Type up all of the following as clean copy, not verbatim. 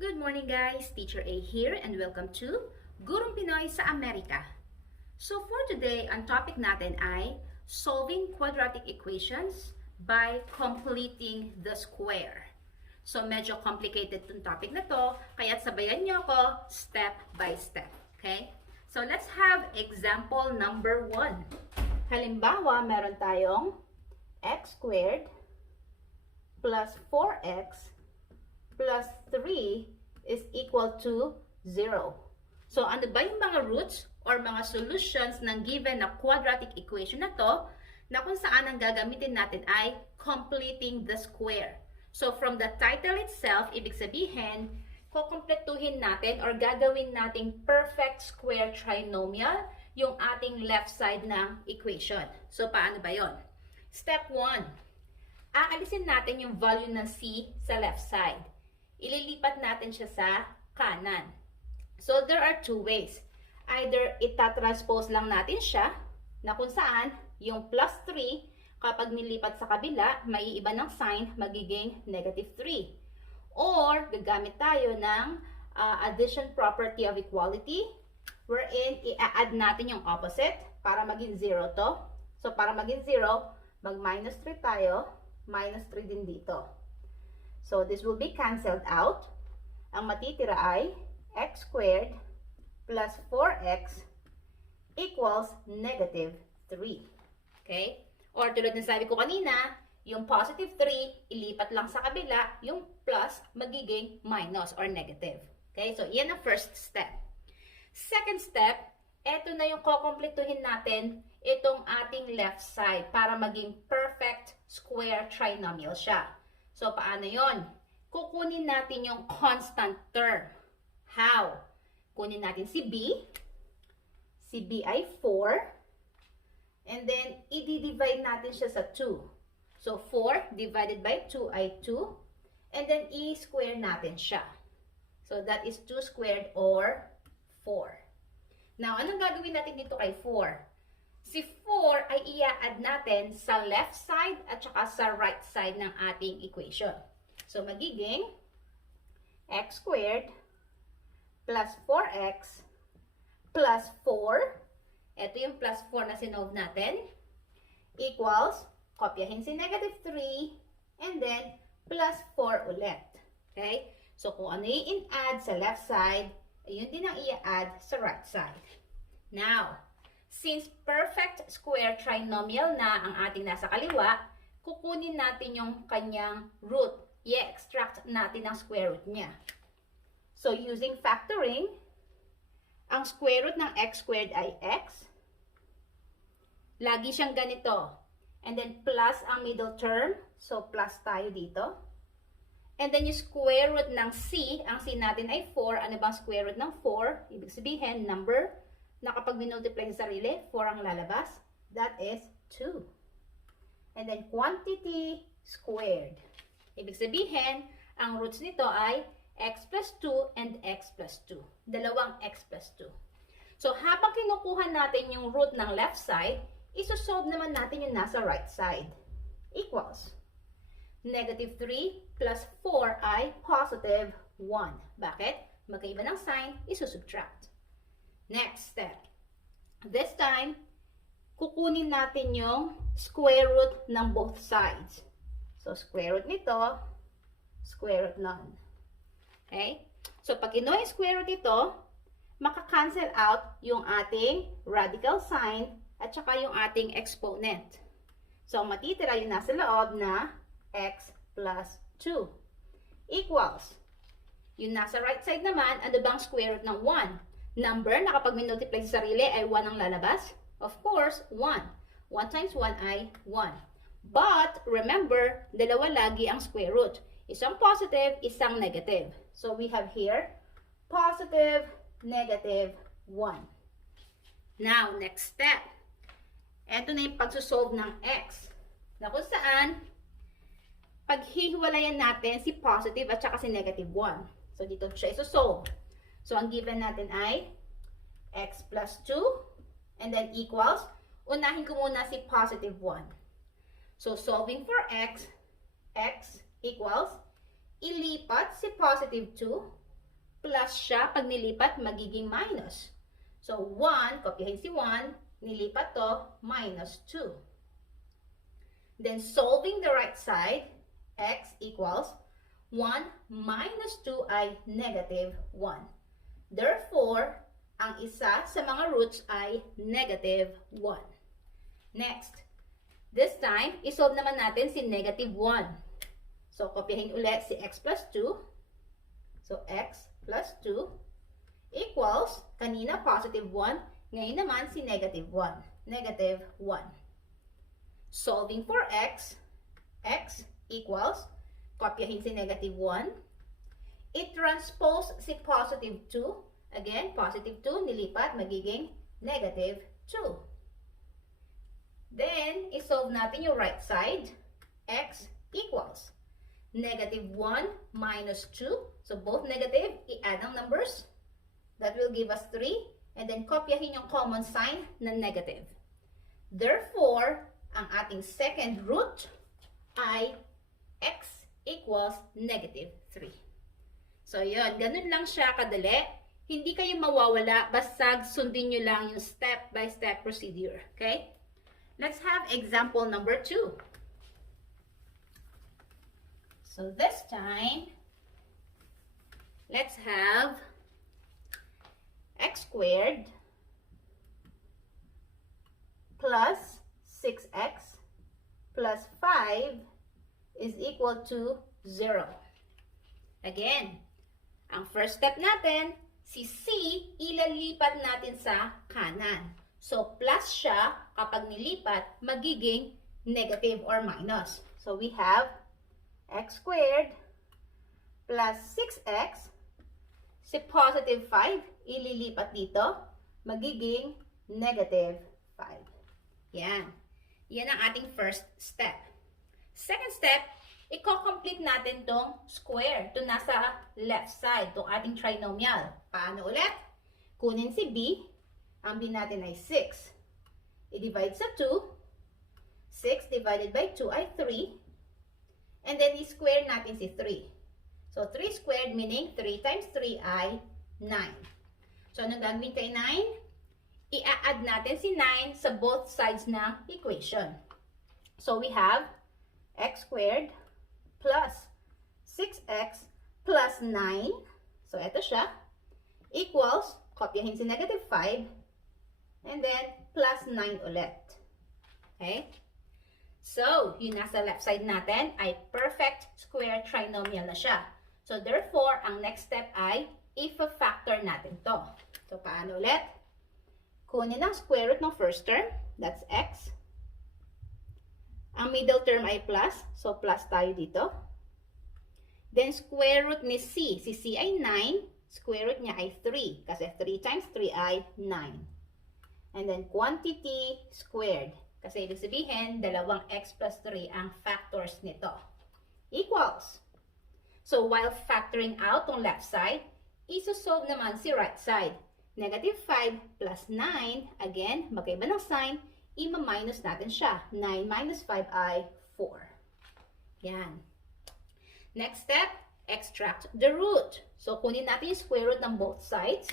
Good morning guys, Teacher A here and welcome to Gurong Pinoy sa Amerika. So for today, ang topic natin ay solving quadratic equations by completing the square. So medyo complicated itong topic na to, kaya sabayan nyo ako step by step. Okay? So let's have example number 1. Halimbawa, meron tayong x squared plus 4x plus 3 is equal to 0. So, ano ba yung mga roots or mga solutions ng given na quadratic equation na to na kung saan ang gagamitin natin ay completing the square. So, from the title itself, ibig sabihin, kukumpletuhin natin or gagawin nating perfect square trinomial yung ating left side ng equation. So, paano ba yon? Step 1. Aalisin natin yung value ng c sa left side. Ililipat natin siya sa kanan. So, there are two ways. Either itatranspose lang natin siya, na kung saan yung plus 3, kapag nilipat sa kabila, maiiba ng sign, magiging negative 3. Or, gagamit tayo ng addition property of equality, wherein i-add natin yung opposite para maging 0 to. So, para maging 0, mag-minus 3 tayo, minus 3 din dito. So, this will be cancelled out. Ang matitira ay x squared plus 4x equals negative 3. Okay? Or tulad ng sabi ko kanina, yung positive 3, ilipat lang sa kabila, yung plus magiging minus or negative. Okay? So, yan ang first step. Second step, eto na yung kukumpletuhin natin itong ating left side para maging perfect square trinomial siya. So, paano yon? Kukunin natin yung constant term. How? Kunin natin si B. Si B ay 4. And then, i-divide natin siya sa 2. So, 4 divided by 2 ay 2. And then, i-square natin siya. So, that is 2 squared or 4. Now, anong gagawin natin dito kay 4? Si 4 ay i-add natin sa left side at saka sa right side ng ating equation. So, magiging x squared plus 4x plus 4. Ito yung plus 4 na sinolve natin. Equals, kopyahin si negative 3 and then plus 4 ulit. Okay? So, kung ano yung in-add sa left side, ayun din ang i-add sa right side. Now, since perfect square trinomial na ang ating nasa kaliwa, kukunin natin yung kanyang root. I-extract natin ang square root niya. So, using factoring, ang square root ng x squared ay x. Lagi siyang ganito. And then, plus ang middle term. So, plus tayo dito. And then, yung square root ng c, ang c natin ay 4. Ano bang square root ng 4? Ibig sabihin, number na kapag minultiply sa sarili, 4 ang lalabas. That is 2. And then, quantity squared. Ibig sabihin, ang roots nito ay x plus 2 and x plus 2. Dalawang x plus 2. So, habang kinukuha natin yung root ng left side, isosolve naman natin yung nasa right side. Equals. Negative 3 plus 4 ay positive 1. Bakit? Magkaiba ng sign, isusubtract. Next step. This time, kukunin natin yung square root ng both sides. So, square root nito, square root nun. Okay? So, pag kinuha yung square root ito, maka-cancel out yung ating radical sign at saka yung ating exponent. So, matitira yung nasa loob na x plus 2 equals. Yung nasa right side naman, ano bang square root ng 1? Number na kapag minultiply sa sarili ay 1 ang lalabas? Of course, 1. 1 times 1 ay 1. But, remember, dalawa lagi ang square root. Isang positive, isang negative. So, we have here, positive, negative, 1. Now, next step. Ito na yung pagsusolve ng x. Na kung saan, paghihiwalayan natin si positive at saka si negative 1. So, dito siya isosolve. So, ang given natin ay x plus 2 and then equals, unahin ko muna si positive 1. So, solving for x equals, ilipat si positive 2 plus siya. Pag nilipat, magiging minus. So, 1, kopyahin si 1, nilipat to, minus 2. Then, solving the right side, x equals 1 minus 2 ay negative 1. Therefore, ang isa sa mga roots ay negative 1. Next, this time, isolve naman natin si negative 1. So, kopyahin ulit si x plus 2. So, x plus 2 equals, kanina positive 1, ngayon naman si negative 1. Negative 1. Solving for x equals, kopyahin si negative 1. I-transpose si positive 2. Again, positive 2, nilipat, magiging negative 2. Then, isolve natin yung right side. X equals negative 1 minus 2. So, both negative, i-add ang numbers. That will give us 3. And then, kopyahin yung common sign na negative. Therefore, ang ating second root ay x equals negative 3. So, yun. Ganun lang siya kadali. Hindi kayo mawawala basta sundin nyo lang yung step-by-step procedure. Okay? Let's have example number 2. So this time, let's have x squared plus 6x plus 5 is equal to 0. Again, ang first step natin, si C, ilalipat natin sa kanan. So, plus siya, kapag nilipat, magiging negative or minus. So, we have x squared plus 6x. Si positive 5, ililipat dito, magiging negative 5. Yan. Yan ang ating first step. Second step, i-complete natin tong square. Ito nasa left side, itong ating trinomial. Paano ulit? Kunin si B. Ang B natin ay 6. I-divide sa 2. 6 divided by 2 ay 3. And then, i-square natin si 3. So, 3 squared meaning 3 times 3 ay 9. So, anong gagawin kay 9? I-add natin si 9 sa both sides ng equation. So, we have x squared plus 6x plus 9. So, ito siya. Equals, kopyahin si negative 5. And then, plus 9 ulit. Okay? So, yung nasa left side natin ay perfect square trinomial na siya. So, therefore, ang next step ay i-factor natin to. So, paano ulit? Kunin ang square root ng first term. That's x. Ang middle term ay plus. So, plus tayo dito. Then, square root ni C. Si C ay 9. Square root niya ay 3. Kasi 3 times 3 ay 9. And then, quantity squared. Kasi ibig sabihin, dalawang x plus 3 ang factors nito. Equals. So, while factoring out ang left side, isosolve naman si right side. Negative 5 plus 9, again, magkaiba ng sign, ima-minus natin siya. 9 minus 5 ay 4. Yan. Next step, extract the root. So, kunin natin yung square root ng both sides.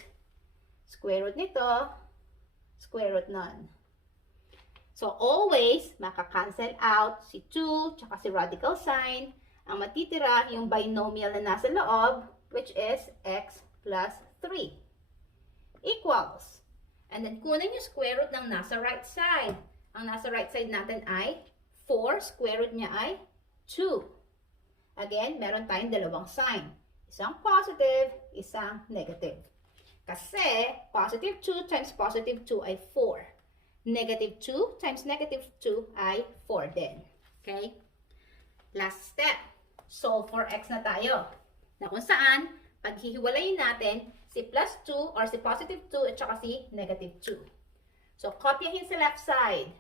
Square root nito, square root nun. So, always, makakancel out si 2, tsaka si radical sign. Ang matitira, yung binomial na nasa loob, which is x plus 3. Equals. And then, kunin yung square root ng nasa right side. Ang nasa right side natin ay 4, square root niya ay 2. Again, meron tayong dalawang sign. Isang positive, isang negative. Kasi, positive 2 times positive 2 ay 4. Negative 2 times negative 2 ay 4 din. Okay? Last step. Solve for x na tayo. Na kung saan, paghihiwalayin natin si plus 2 or si positive 2 at saka si negative 2. So, kopyahin sa left side.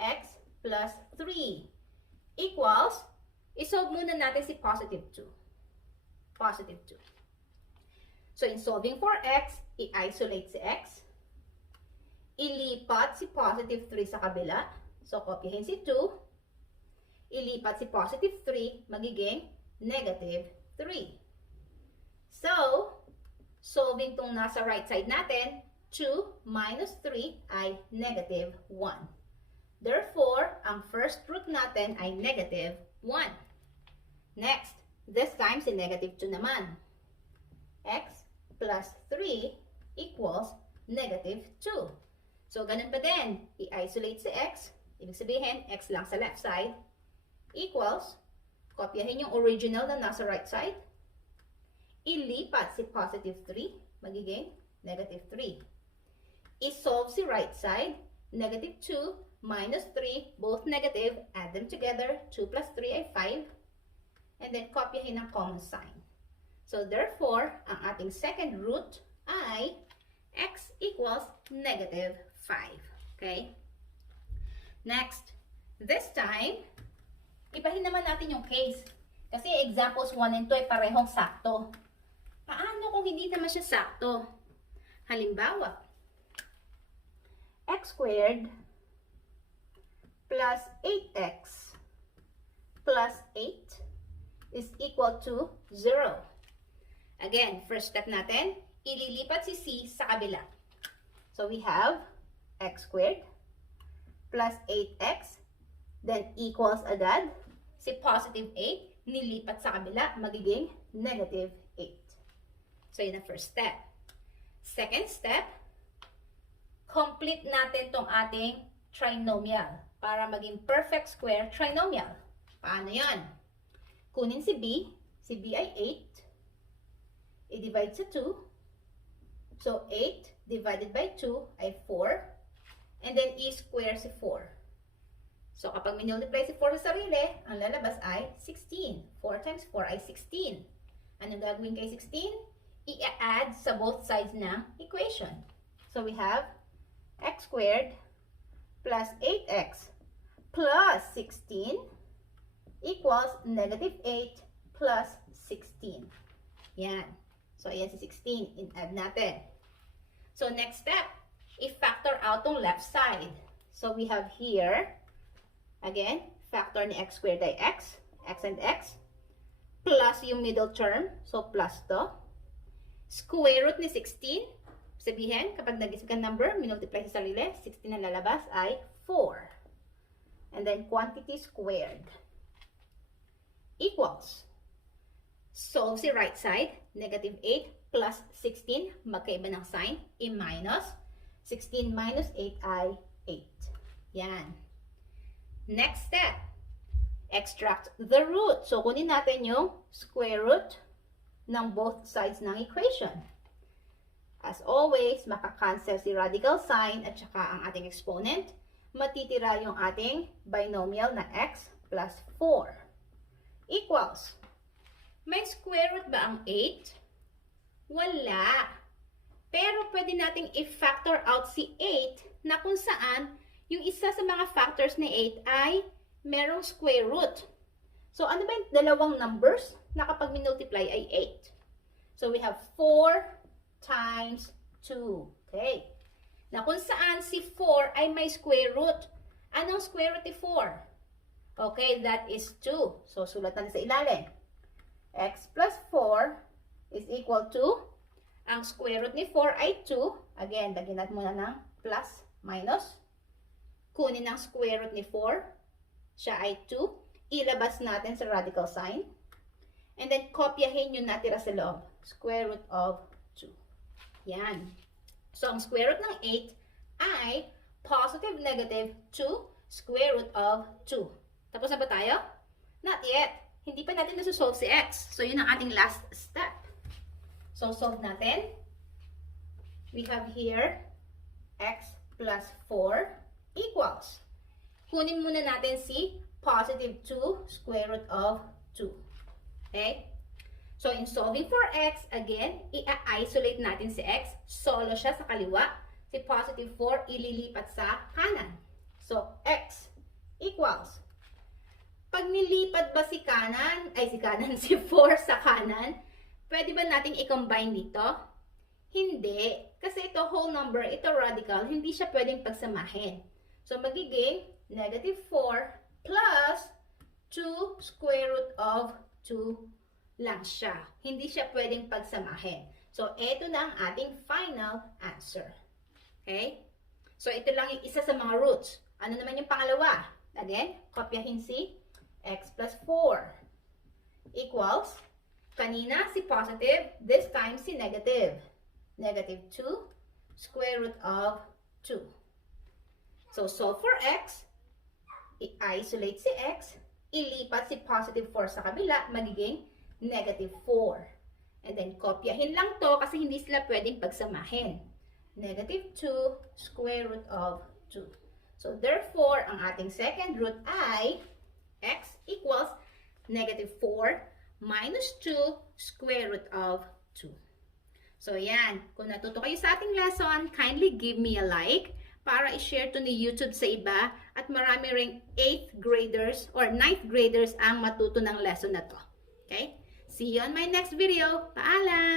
X plus 3 equals, isolve muna natin si positive 2. Positive 2. So, in solving for x, i-isolate si x. Ilipat si positive 3 sa kabila. So, kopyahin si 2. Ilipat si positive 3, magiging negative 3. So, solving tong nasa right side natin, 2 minus 3 ay negative 1. Therefore, ang first root natin ay negative 1. Next, this time si negative 2 naman. X plus 3 equals negative 2. So, ganun pa din. I-isolate si x. Ibig sabihin, x lang sa left side. Equals, kopyahin yung original na nasa right side. Ilipat si positive 3. Magiging negative 3. I-solve si right side. Negative 2 minus 3, both negative. Add them together. 2 plus 3 ay 5. And then, kopyahin ang common sign. So, therefore, ang ating second root ay x equals negative 5. Okay? Next, this time, ibahin naman natin yung case. Kasi examples 1 and 2 ay parehong sakto. Paano kung hindi naman siya sakto? Halimbawa, x squared plus 8x plus 8 is equal to 0. Again, first step natin, ililipat si c sa kabila. So, we have x squared plus 8x, then equals agad. Si positive 8, nilipat sa kabila, magiging negative 8. So, yun ang first step. Second step, complete natin tong ating trinomial para maging perfect square trinomial. Paano yan? Kunin si b ay 8. I-divide sa 2. So, 8 divided by 2 ay 4. And then, i-square si 4. So, kapag minultiply si 4 sa sarili, ang lalabas ay 16. 4 times 4 ay 16. Anong gagawin kay 16? I-add sa both sides ng equation. So, we have x squared plus 8x plus 16 equals negative 8 plus 16. Yan. So, ayan si 16. In-add natin. So, next step, i-factor out tong left side. So, we have here, again, factor ni x squared ay x and x, plus yung middle term, so plus to. Square root ni 16, sabihin, kapag nag-isip ka number, minultiply sa sarili, 16 na lalabas ay 4. And then, quantity squared equals, solve si right side, negative 8 plus 16, magkaiba ng sign, i-minus. 16 minus 8 ay 8. Yan. Next step, extract the root. So, kunin natin yung square root ng both sides ng equation. As always, makakancel si radical sign at saka ang ating exponent. Matitira yung ating binomial na x plus 4 equals. May square root ba ang 8? Wala. Pero pwede nating i-factor out si 8 na kung saan yung isa sa mga factors ni 8 ay merong square root. So, ano ba yung dalawang numbers na kapag minultiply ay 8? So, we have 4 times 2. Okay. Na kung saan si 4 ay may square root. Anong square root ni 4? Okay, that is 2. So, sulat natin sa ilalim. X plus 4 is equal to, ang square root ni 4 ay 2. Again, lagyan natin muna ng plus, minus. Kunin ang square root ni 4. Siya ay 2. Ilabas natin sa radical sign. And then, kopyahin yung natira sa loob. Square root of 2. Yan. So, ang square root ng 8 ay positive negative 2 square root of 2. Tapos na ba tayo? Not yet. Hindi pa natin nasusolve si x. So, yun ang ating last step. So, solve natin. We have here x plus 4 equals. Kunin muna natin si positive 2 square root of 2. Okay? So, in solving for x, again, i-isolate natin si x. Solo siya sa kaliwa. Si positive 4, ililipat sa kanan. So, x equals. Pag nilipat ba si si 4 sa kanan, pwede ba nating i-combine dito? Hindi. Kasi ito whole number, ito radical, hindi siya pwedeng pagsamahin. So, magiging negative 4 plus 2 square root of 2 lang siya. Hindi siya pwedeng pagsamahin. So, ito na ang ating final answer. Okay? So, ito lang yung isa sa mga roots. Ano naman yung pangalawa? Again, kopyahin si x plus 4 equals, kanina si positive, this time si negative. Negative 2 square root of 2. So, solve for x, i-isolate si x, ilipat si positive 4 sa kabila, magiging negative 4. And then, kopyahin lang to kasi hindi sila pwedeng pagsamahin. Negative 2 square root of 2. So, therefore, ang ating second root ay x equals negative 4 minus 2 square root of 2. So, yan. Kung natuto kayo sa ating lesson, kindly give me a like para i-share to ni YouTube sa iba at marami ring 8th graders or 9th graders ang matuto ng lesson na to. Okay? See you on my next video. Paalam!